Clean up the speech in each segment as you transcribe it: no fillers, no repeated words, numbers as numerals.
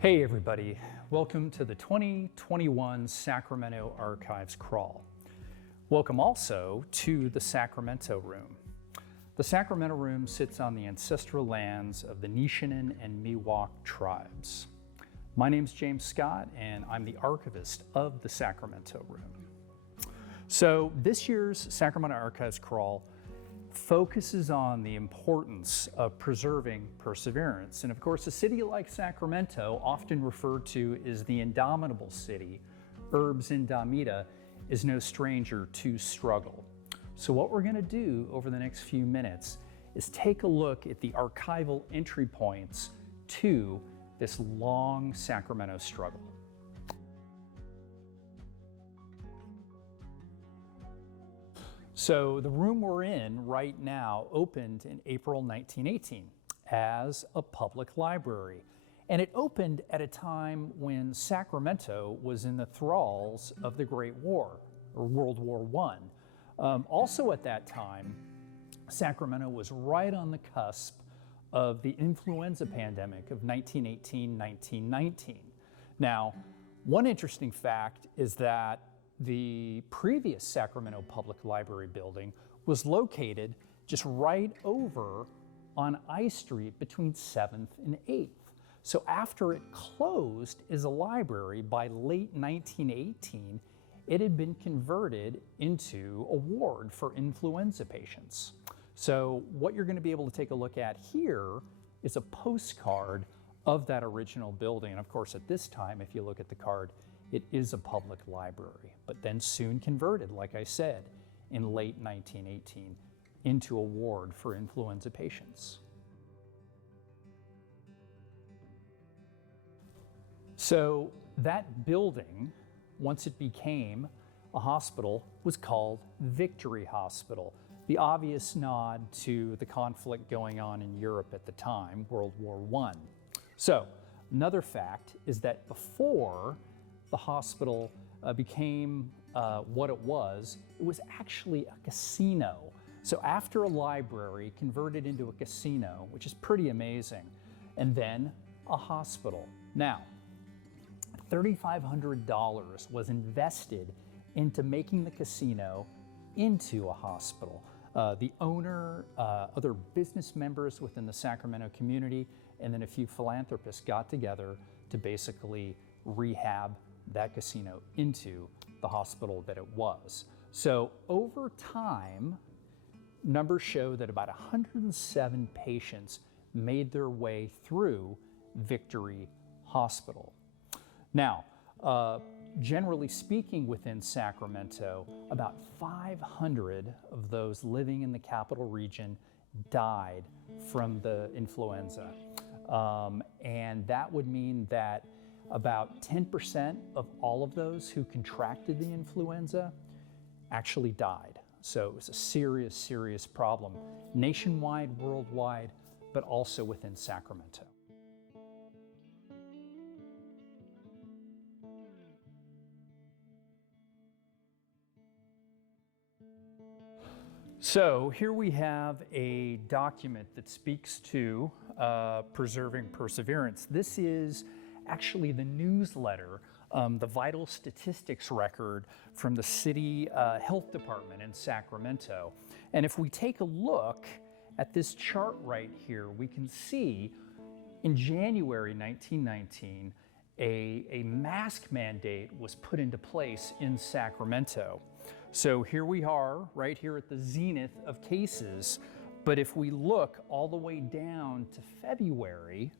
Hey everybody, welcome to the 2021 Sacramento Archives Crawl. Welcome also to the Sacramento Room. The Sacramento Room sits on the ancestral lands of the Nishinan and Miwok tribes. My name's James Scott and I'm the archivist of the Sacramento Room. So this year's Sacramento Archives Crawl focuses on the importance of preserving perseverance. And of course, a city like Sacramento, often referred to as the indomitable city, Urbs Indomita, is no stranger to struggle. So what we're going to do over the next few minutes is take a look at the archival entry points to this long Sacramento struggle. So the room we're in right now opened in April 1918 as a public library. And it opened at a time when Sacramento was in the thralls of the Great War, or World War I. Also at that time, Sacramento was right on the cusp of the influenza pandemic of 1918-1919. Now, one interesting fact is that the previous Sacramento Public Library building was located just right over on I Street between 7th and 8th. So after it closed as a library by late 1918, it had been converted into a ward for influenza patients. So what you're going to be able to take a look at here is a postcard of that original building. And of course, at this time, if you look at the card, it is a public library, but then soon converted, like I said, in late 1918 into a ward for influenza patients. So that building, once it became a hospital, was called Victory Hospital. The obvious nod to the conflict going on in Europe at the time, World War I. So another fact is that before the hospital became what it was actually a casino. So after a library converted into a casino, which is pretty amazing, and then a hospital. Now, $3,500 was invested into making the casino into a hospital. The owner, other business members within the Sacramento community, and then a few philanthropists got together to basically rehab that casino into the hospital that it was. So over time, numbers show that about 107 patients made their way through Victory Hospital. Now, generally speaking within Sacramento, about 500 of those living in the capital region died from the influenza. And that would mean that about 10% of all of those who contracted the influenza actually died. So it was a serious, serious problem, nationwide, worldwide, but also within Sacramento. So here we have a document that speaks to preserving perseverance. This is actually the newsletter, the vital statistics record from the city health department in Sacramento. And if we take a look at this chart right here, we can see in January 1919, a mask mandate was put into place in Sacramento. So here we are, right here at the zenith of cases. But if we look all the way down to February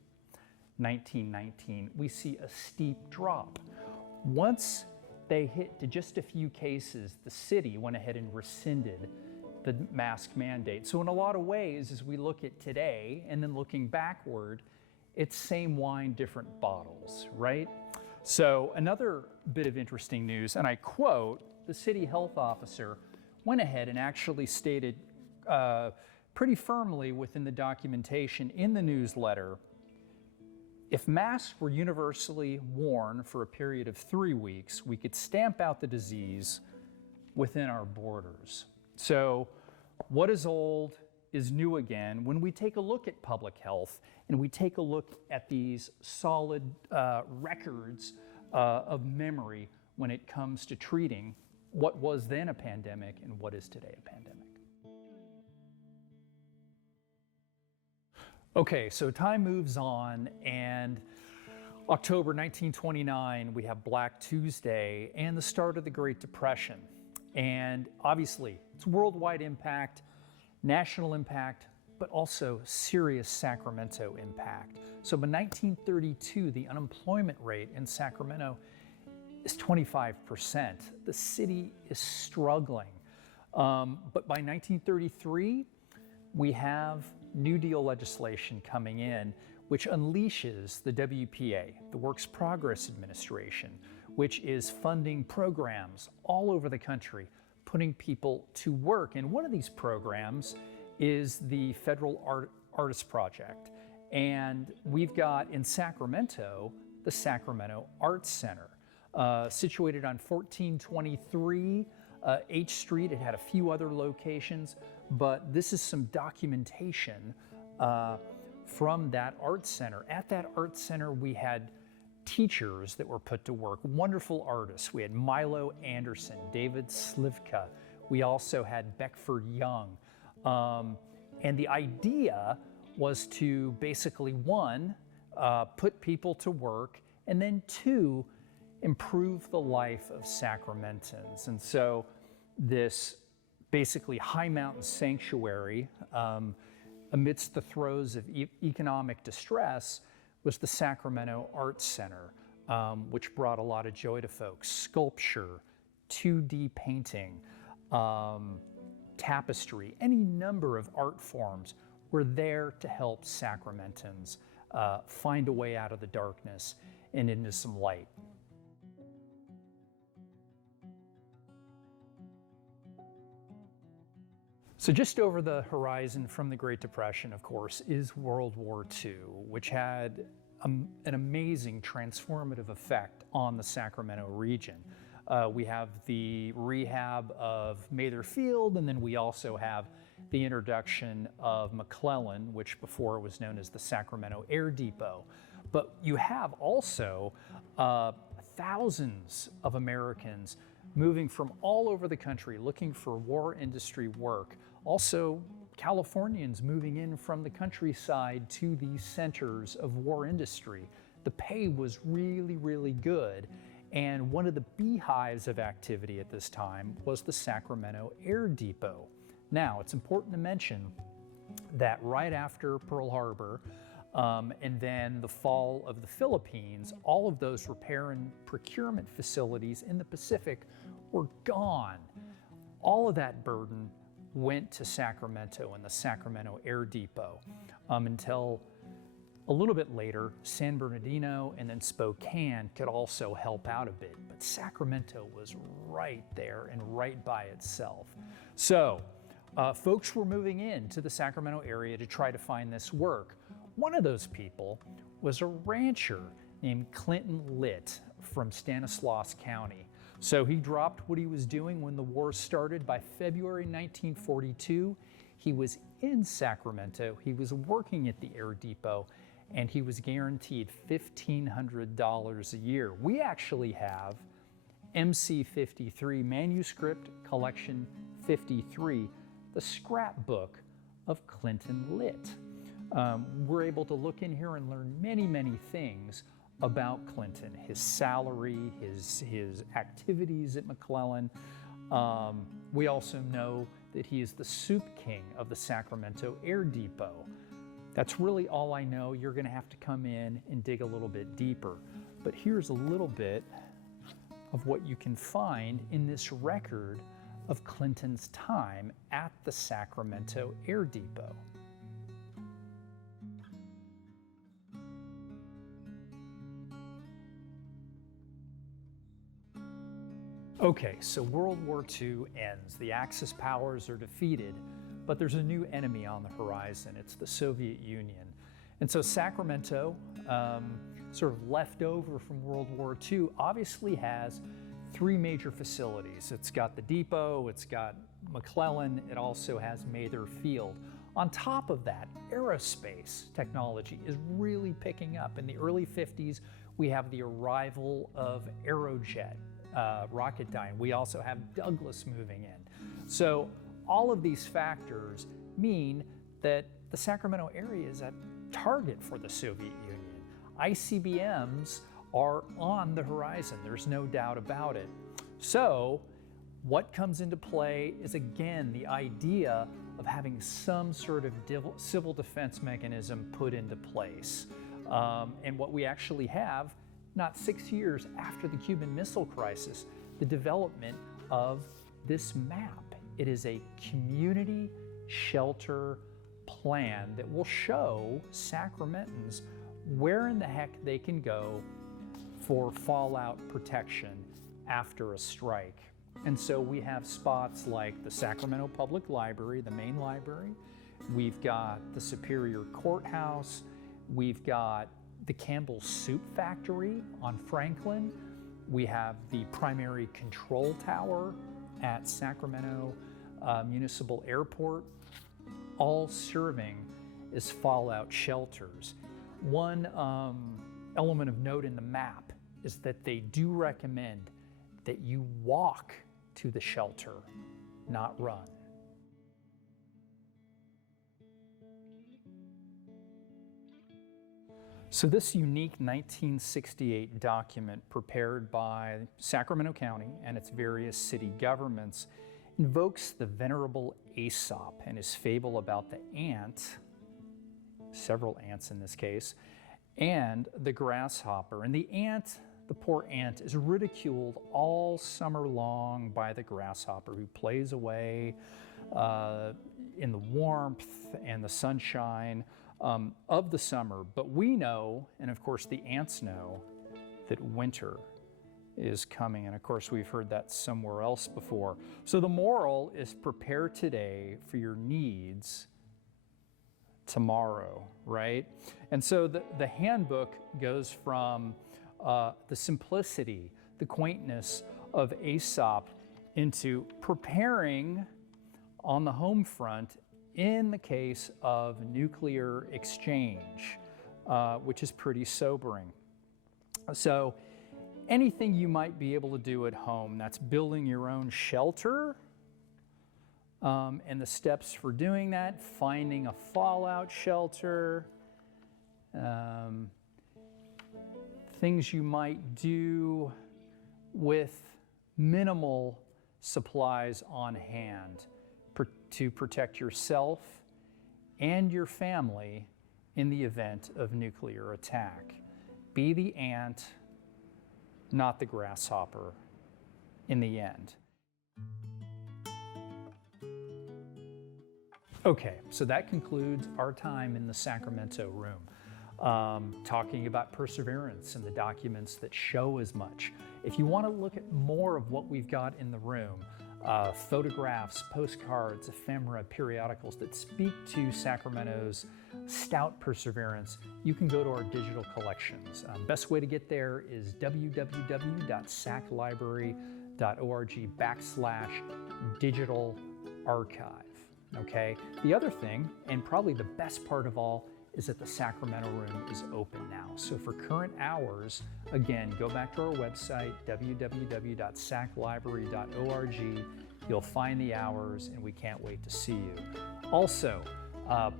1919, we see a steep drop. Once they hit to just a few cases, the city went ahead and rescinded the mask mandate. So in a lot of ways, as we look at today and then looking backward, it's same wine, different bottles, right? So another bit of interesting news, and I quote, the city health officer went ahead and actually stated pretty firmly within the documentation in the newsletter If masks were universally worn for a period of 3 weeks, we could stamp out the disease within our borders. So what is old is new again when we take a look at public health and we take a look at these solid records of memory when it comes to treating what was then a pandemic and what is today a pandemic. Okay, so time moves on, and October 1929, we have Black Tuesday and the start of the Great Depression. And obviously, it's worldwide impact, national impact, but also serious Sacramento impact. So by 1932, the unemployment rate in Sacramento is 25%. The city is struggling. But by 1933, we have New Deal legislation coming in, which unleashes the WPA, the Works Progress Administration, which is funding programs all over the country, putting people to work. And one of these programs is the Federal Artist Project. And we've got in Sacramento, the Sacramento Arts Center, situated on 1423 H Street. It had a few other locations, but this is some documentation from that art center. At that art center, we had teachers that were put to work, wonderful artists. We had Milo Anderson, David Slivka. We also had Beckford Young. And the idea was to basically, one, put people to work, and then two, improve the life of Sacramentans. And so this basically high mountain sanctuary amidst the throes of economic distress was the Sacramento Arts Center, which brought a lot of joy to folks. Sculpture, 2D painting, tapestry, any number of art forms were there to help Sacramentans find a way out of the darkness and into some light. So just over the horizon from the Great Depression, of course, is World War II, which had an amazing transformative effect on the Sacramento region. We have the rehab of Mather Field, and then we also have the introduction of McClellan, which before was known as the Sacramento Air Depot. But you have also thousands of Americans moving from all over the country looking for war industry work. Also, Californians moving in from the countryside to these centers of war industry. The pay was really, really good. And one of the beehives of activity at this time was the Sacramento Air Depot. Now, it's important to mention that right after Pearl Harbor, and then the fall of the Philippines, all of those repair and procurement facilities in the Pacific were gone. All of that burden went to Sacramento and the Sacramento Air Depot until a little bit later, San Bernardino and then Spokane could also help out a bit. But Sacramento was right there and right by itself. So folks were moving into the Sacramento area to try to find this work. One of those people was a rancher named Clinton Litt from Stanislaus County. So he dropped what he was doing when the war started. By February 1942, he was in Sacramento. He was working at the Air Depot, and he was guaranteed $1,500 a year. We actually have MC 53, Manuscript Collection 53, the scrapbook of Clinton Litt. We're able to look in here and learn many, many things about Clinton, his salary, his activities at McClellan. We also know that he is the soup king of the Sacramento Air Depot. That's really all I know. You're going to have to come in and dig a little bit deeper. But here's a little bit of what you can find in this record of Clinton's time at the Sacramento Air Depot. Okay, so World War II ends. The Axis powers are defeated, but there's a new enemy on the horizon. It's the Soviet Union. And so Sacramento, sort of left over from World War II, obviously has three major facilities. It's got the depot, it's got McClellan, it also has Mather Field. On top of that, aerospace technology is really picking up. In the early 50s, we have the arrival of Aerojet, Rocketdyne. We also have Douglas moving in. So all of these factors mean that the Sacramento area is a target for the Soviet Union. ICBMs are on the horizon, there's no doubt about it. So what comes into play is, again, the idea of having some sort of civil defense mechanism put into place. And what we actually have, not 6 years after the Cuban Missile Crisis, the development of this map. It is a community shelter plan that will show Sacramentans where in the heck they can go for fallout protection after a strike. And so we have spots like the Sacramento Public Library, the main library. We've got the Superior Courthouse. We've got the Campbell Soup Factory on Franklin. We have the primary control tower at Sacramento Municipal Airport, all serving as fallout shelters. One element of note in the map is that they do recommend that you walk to the shelter, not run. So this unique 1968 document prepared by Sacramento County and its various city governments invokes the venerable Aesop and his fable about the ant, several ants in this case, and the grasshopper. And the ant, the poor ant, is ridiculed all summer long by the grasshopper, who plays away in the warmth and the sunshine of the summer. But we know, and of course the ants know, that winter is coming. And of course we've heard that somewhere else before. So the moral is prepare today for your needs tomorrow, right? And so the handbook goes from the simplicity, the quaintness of Aesop into preparing on the home front in the case of nuclear exchange, which is pretty sobering. So anything you might be able to do at home, that's building your own shelter, and the steps for doing that, finding a fallout shelter, things you might do with minimal supplies on hand to protect yourself and your family in the event of nuclear attack. Be the ant, not the grasshopper in the end. Okay, so that concludes our time in the Sacramento Room, talking about perseverance and the documents that show as much. If you want to look at more of what we've got in the room, photographs, postcards, ephemera, periodicals that speak to Sacramento's stout perseverance, you can go to our digital collections. Best way to get there is www.saclibrary.org/digital archive. Okay. The other thing, and probably the best part of all, is that the Sacramento Room is open now. So for current hours, again, go back to our website, www.saclibrary.org. You'll find the hours, and we can't wait to see you. Also,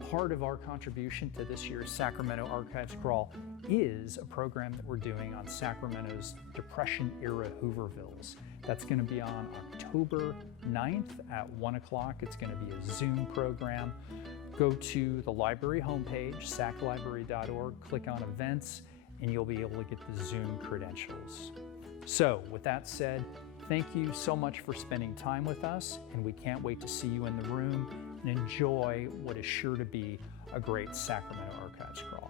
part of our contribution to this year's Sacramento Archives Crawl is a program that we're doing on Sacramento's Depression-era Hoovervilles. That's going to be on October 9th at 1 o'clock. It's going to be a Zoom program. Go to the library homepage, saclibrary.org, click on events, and you'll be able to get the Zoom credentials. So with that said, thank you so much for spending time with us, and we can't wait to see you in the room and enjoy what is sure to be a great Sacramento Archives Crawl.